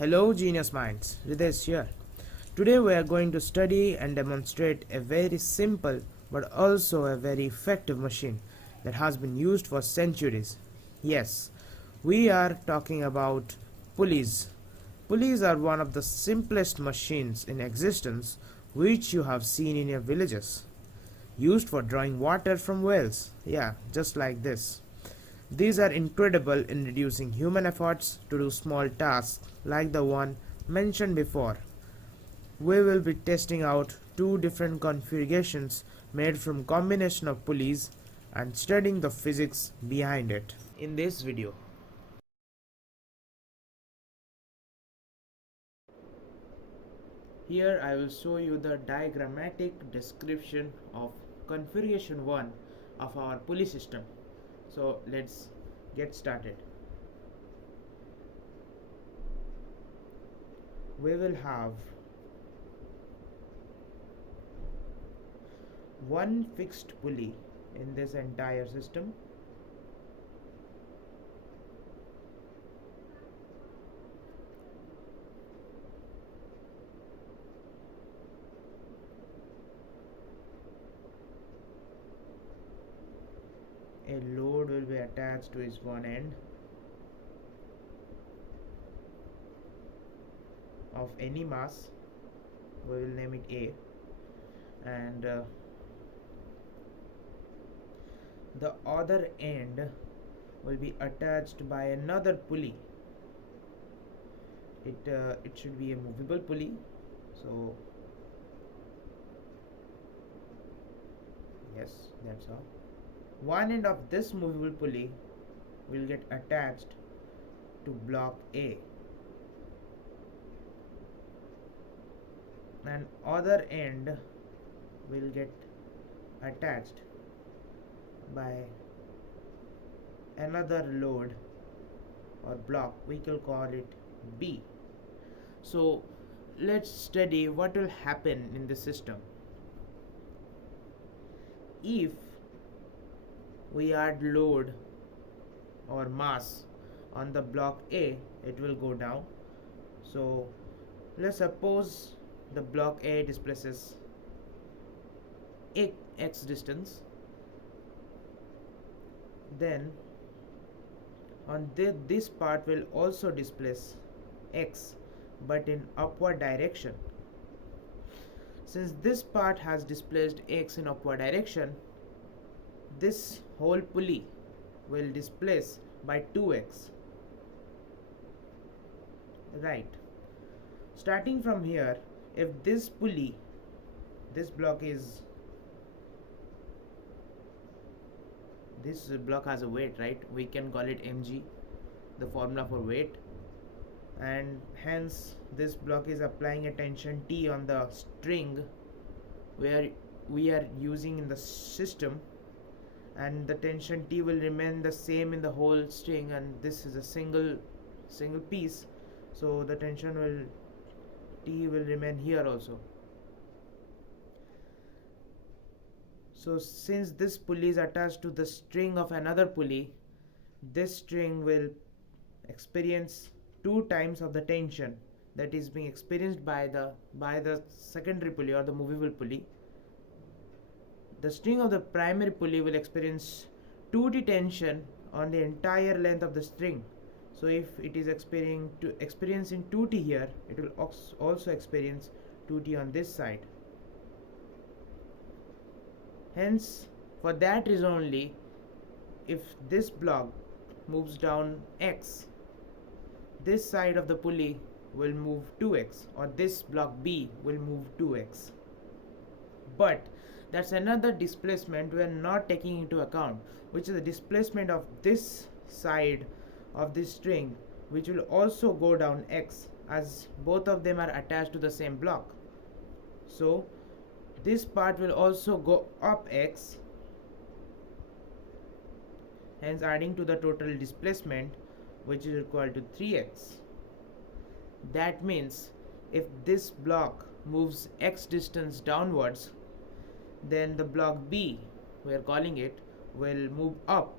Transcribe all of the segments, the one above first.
Hello genius minds, Ridesh here. Today we are going to study and demonstrate a very simple but also a very effective machine that has been used for centuries. Yes, we are talking about pulleys. Pulleys are one of the simplest machines in existence which you have seen in your villages, used for drawing water from wells. Yeah, just like this. These are incredible in reducing human efforts to do small tasks like the one mentioned before. We will be testing out two different configurations made from combination of pulleys and studying the physics behind it in this video. Here I will show you the diagrammatic description of configuration 1 of our pulley system. So let's get started. We will have one fixed pulley in this entire system. A load will be attached to its one end of any mass. We will name it A, and the other end will be attached by another pulley. It should be a movable pulley. So yes, that's all. One end of this movable pulley will get attached to block A, and other end will get attached by another load or block. We can call it B. So let's study what will happen in the system if we add load or mass on the block A. It will go down. So let's suppose the block A displaces x distance, then on this part will also displace x, but in upward direction. Since this part has displaced x in upward direction, this whole pulley will displace by 2x. Right. Starting from here, if this pulley, this block has a weight, right? We can call it mg, the formula for weight, and hence this block is applying a tension T on the string where we are using in the system, and the tension T will remain the same in the whole string, and this is a single piece, so the tension T will remain here also. So since this pulley is attached to the string of another pulley, this string will experience 2 times of the tension that is being experienced by the secondary pulley or the movable pulley. The string of the primary pulley will experience 2t tension on the entire length of the string. So if it is experiencing 2t here, it will also experience 2t on this side. Hence, for that reason only, if this block moves down x, this side of the pulley will move 2x, or this block B will move 2x. But that's another displacement we are not taking into account, which is the displacement of this side of this string, which will also go down x, as both of them are attached to the same block. So this part will also go up x, hence adding to the total displacement, which is equal to 3x. That means if this block moves x distance downwards, then the block B, we are calling it, will move up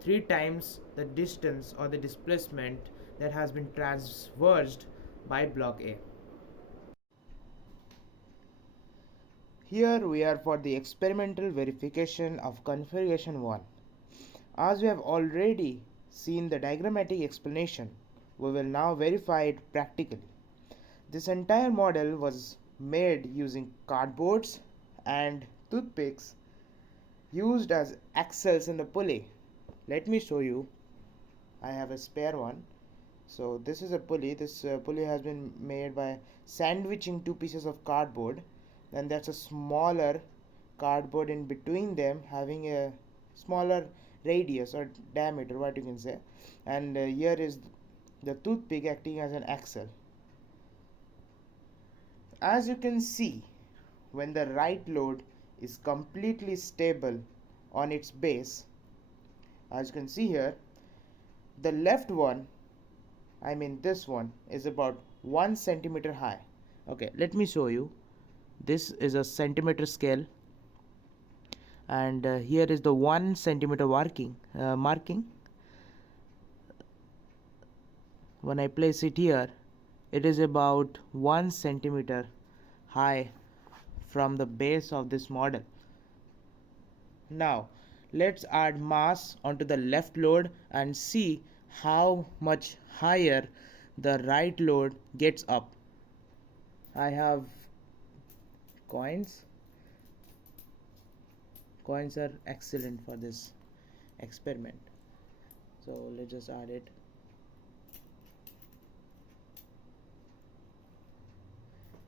3 times the distance or the displacement that has been traversed by block A. Here we are for the experimental verification of configuration 1. As we have already seen the diagrammatic explanation, we will now verify it practically. This entire model was made using cardboards and toothpicks used as axles in the pulley. Let me show you. I have a spare one. So this is a pulley. This pulley has been made by sandwiching two pieces of cardboard. Then that's a smaller cardboard in between them, having a smaller radius or diameter, what you can say. And here is the toothpick acting as an axle. As you can see, when the right load is completely stable on its base, as you can see here, the left one, I mean this one, is about 1 centimeter high. Okay, let me show you. This is a centimeter scale, and here is the 1 centimeter marking. When I place it here, it is about 1 centimeter high from the base of this model. Now let's add mass onto the left load and see how much higher the right load gets up. I have coins. Coins are excellent for this experiment. So let's just add it.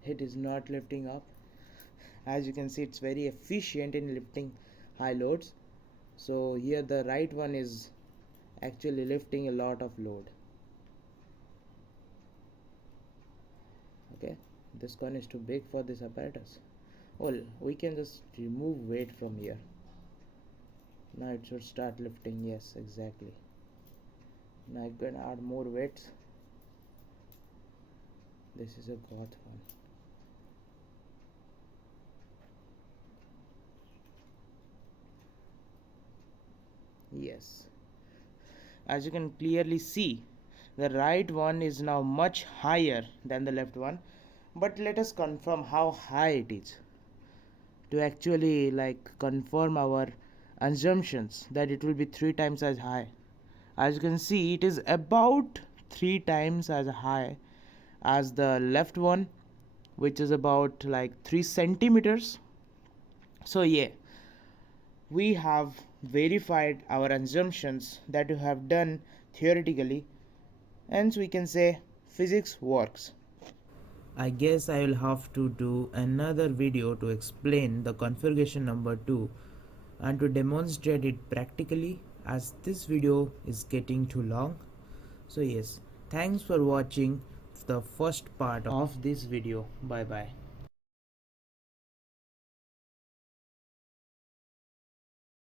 It is not lifting up. As you can see, it's very efficient in lifting high loads. So here the right one is actually lifting a lot of load. Okay, this coin is too big for this apparatus. Well, we can just remove weight from here. Now it should start lifting. Yes, exactly. Now I'm gonna add more weights. This is a goth one. Yes, as you can clearly see, the right one is now much higher than the left one, but let us confirm how high it is to actually confirm our assumptions that it will be 3 times as high. As you can see, it is about 3 times as high as the left one, which is about 3 centimeters. So yeah, we have verified our assumptions that we have done theoretically, and we can say physics works. I guess I will have to do another video to explain the configuration number 2 and to demonstrate it practically, as this video is getting too long. So yes, thanks for watching the first part of this video. Bye bye.